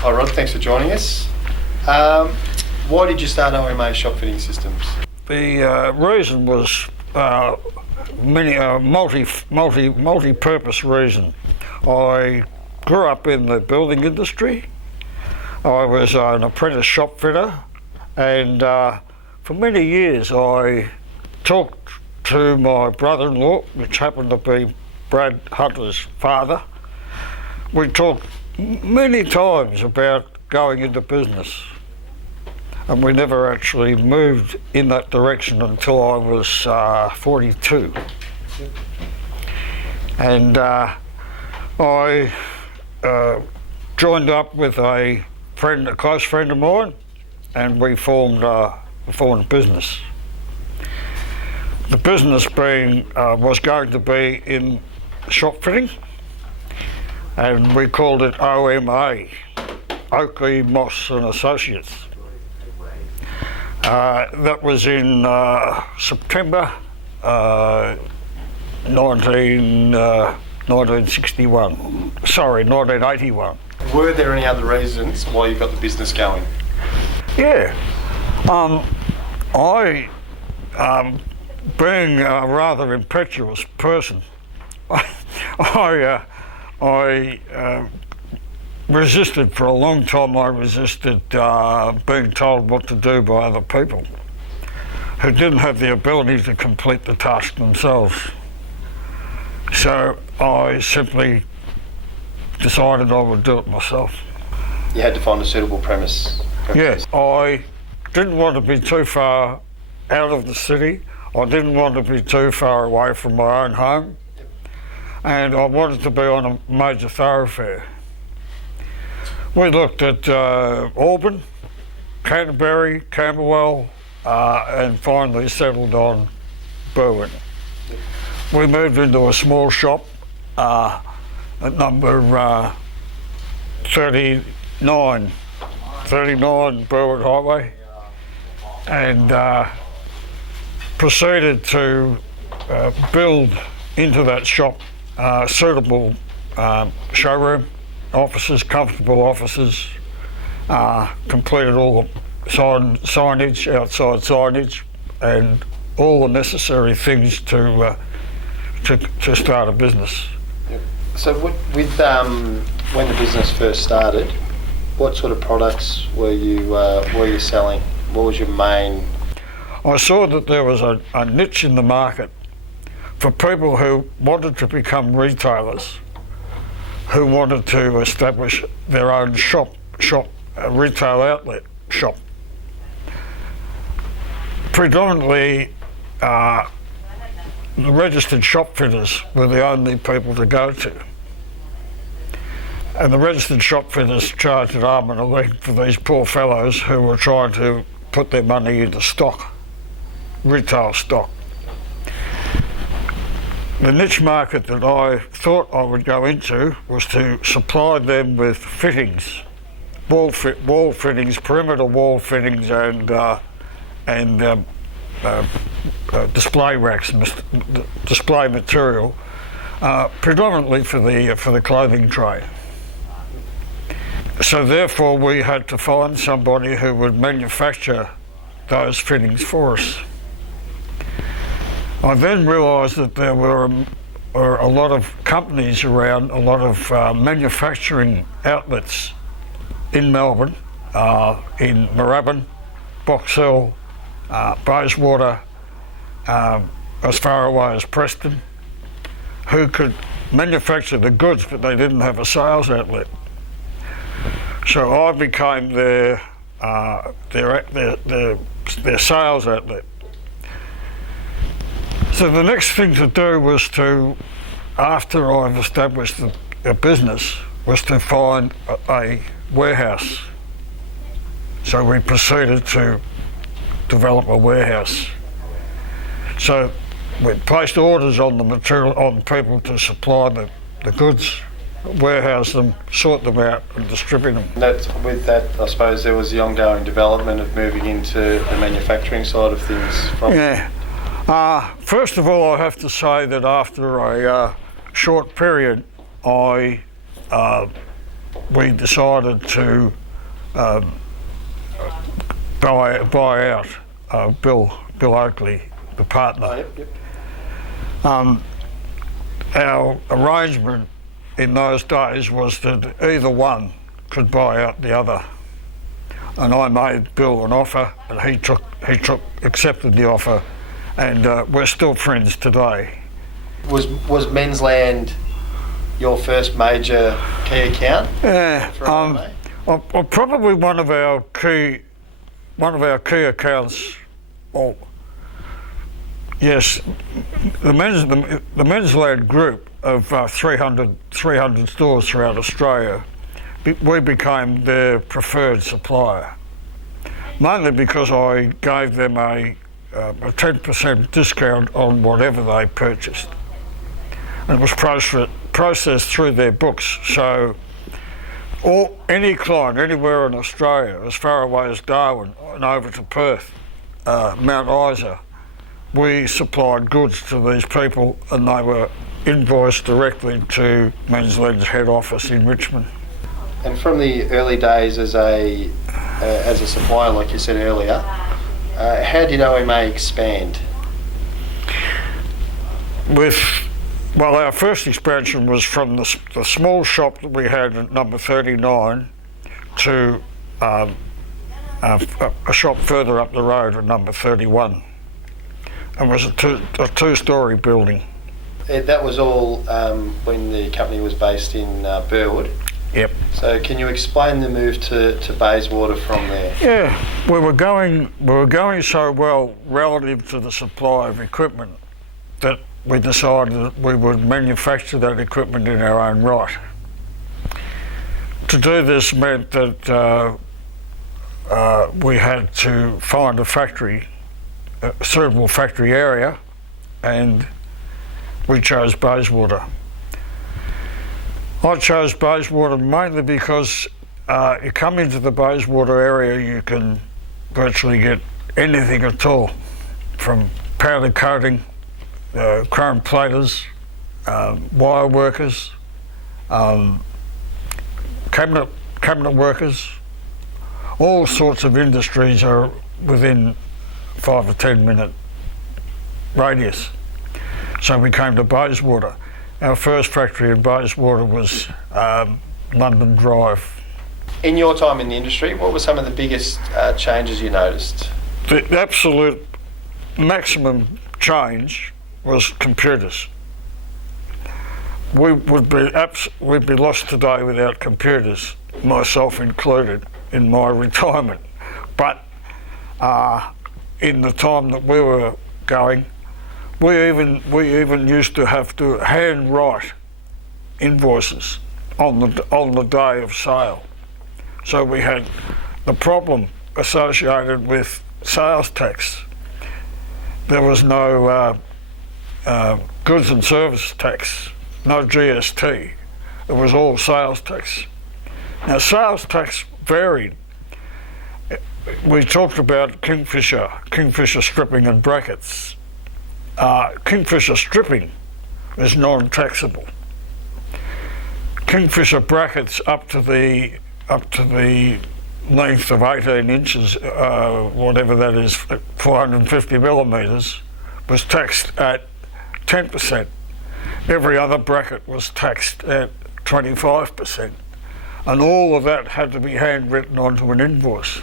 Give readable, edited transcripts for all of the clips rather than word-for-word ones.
Hi Rod, thanks for joining us. Why did you start O.M.A Shopfitting Systems? The reason was multi-purpose reason. I grew up in the building industry. I was an apprentice shop fitter, and for many years I talked to my brother-in-law, which happened to be Brad Hunter's father. We talked many times about going into business, and we never actually moved in that direction until I was 42. And I joined up with a close friend of mine, and we formed a business. The business was going to be in shop fitting, and we called it O.M.A, Oakley, Moss and Associates. That was in September 1981. Were there any other reasons why you got the business going? Yeah. Being a rather impetuous person, I resisted for a long time. I resisted being told what to do by other people who didn't have the ability to complete the task themselves. So I simply decided I would do it myself. You had to find a suitable premise. Yes, I didn't want to be too far out of the city. I didn't want to be too far away from my own home, and I wanted to be on a major thoroughfare. We looked at Auburn, Canterbury, Camberwell, and finally settled on Berwick. We moved into a small shop at number 39 Berwick Highway, and proceeded to build into that shop suitable showroom offices, comfortable offices, completed all the signage, outside signage, and all the necessary things to start a business. Yep. So when the business first started, what sort of products were you selling? What was your main? I saw that there was a niche in the market for people who wanted to become retailers, who wanted to establish their own retail outlet shop. Predominantly, the registered shop fitters were the only people to go to. And the registered shop fitters charged an arm and a leg for these poor fellows who were trying to put their money into stock, retail stock. The niche market that I thought I would go into was to supply them with fittings, wall fittings, perimeter wall fittings, and display racks, display material, predominantly for the clothing trade. So therefore we had to find somebody who would manufacture those fittings for us. I then realised that there were a lot of companies around, a lot of manufacturing outlets in Melbourne, in Moorabbin, Box Hill, Bayswater, as far away as Preston, who could manufacture the goods, but they didn't have a sales outlet. So I became their sales outlet. So the next thing to do was to, after I've established a business, was to find a warehouse. So we proceeded to develop a warehouse. So we placed orders on the material, on people to supply the goods, warehouse them, sort them out and distribute them. With that, I suppose there was the ongoing development of moving into the manufacturing side of things. Yeah. First of all, I have to say that after a short period, I we decided to buy out Bill Oakley, the partner. Oh, yep. Our arrangement in those days was that either one could buy out the other, and I made Bill an offer, and he accepted the offer, and we're still friends today. Was Men's Land your first major key account? Yeah, for O.M.A? probably one of our key accounts. Well, yes, the Men's Land group of 300 stores throughout Australia. We became their preferred supplier, mainly because I gave them a 10% discount on whatever they purchased, and it was processed through their books. So any client anywhere in Australia, as far away as Darwin and over to Perth, Mount Isa, we supplied goods to these people, and they were invoiced directly to Men's Land's head office in Richmond. And from the early days as a supplier, like you said earlier, how did O.M.A expand? Our first expansion was from the small shop that we had at number 39 to a shop further up the road at number 31. It was a two-storey building. That was all when the company was based in Burwood. Yep. So can you explain the move to Bayswater from there? Yeah, we were going so well relative to the supply of equipment that we decided that we would manufacture that equipment in our own right. To do this meant that we had to find a suitable factory area, and we chose Bayswater. I chose Bayswater mainly because you come into the Bayswater area, you can virtually get anything at all, from powder coating, chrome platers, wire workers, cabinet workers. All sorts of industries are within 5 or 10 minute radius. So we came to Bayswater. Our first factory in Bayswater was London Drive. In your time in the industry, what were some of the biggest changes you noticed? The absolute maximum change was computers. We'd be lost today without computers, myself included, in my retirement. But in the time that we were going, we even used to have to hand write invoices on the day of sale. So we had the problem associated with sales tax. There was no goods and service tax, no GST. It was all sales tax. Now, sales tax varied. We talked about Kingfisher stripping and brackets. Kingfisher stripping is non-taxable. Kingfisher brackets up to the length of 18 inches, whatever that is, 450 millimetres, was taxed at 10%. Every other bracket was taxed at 25%. And all of that had to be handwritten onto an invoice.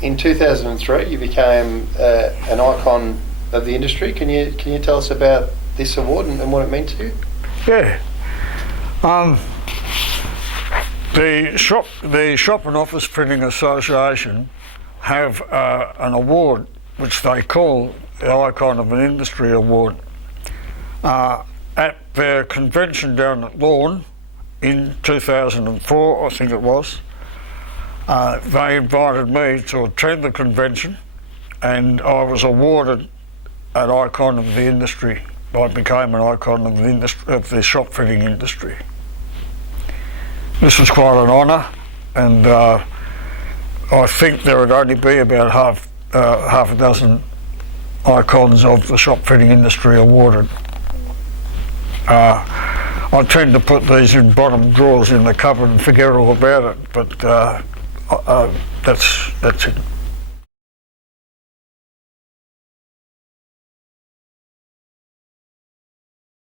In 2003, you became an icon of the industry. Can you tell us about this award and what it meant to you? Yeah. The Shop and Office Fitting Association have an award which they call the Icon of an Industry Award. At their convention down at Lawn in 2004, I think it was, they invited me to attend the convention, and I was awarded an Icon of the Industry. I became an icon of the shop fitting industry. This was quite an honour, and I think there would only be about half a dozen icons of the shop fitting industry awarded. I tend to put these in bottom drawers in the cupboard and forget all about it, but that's it.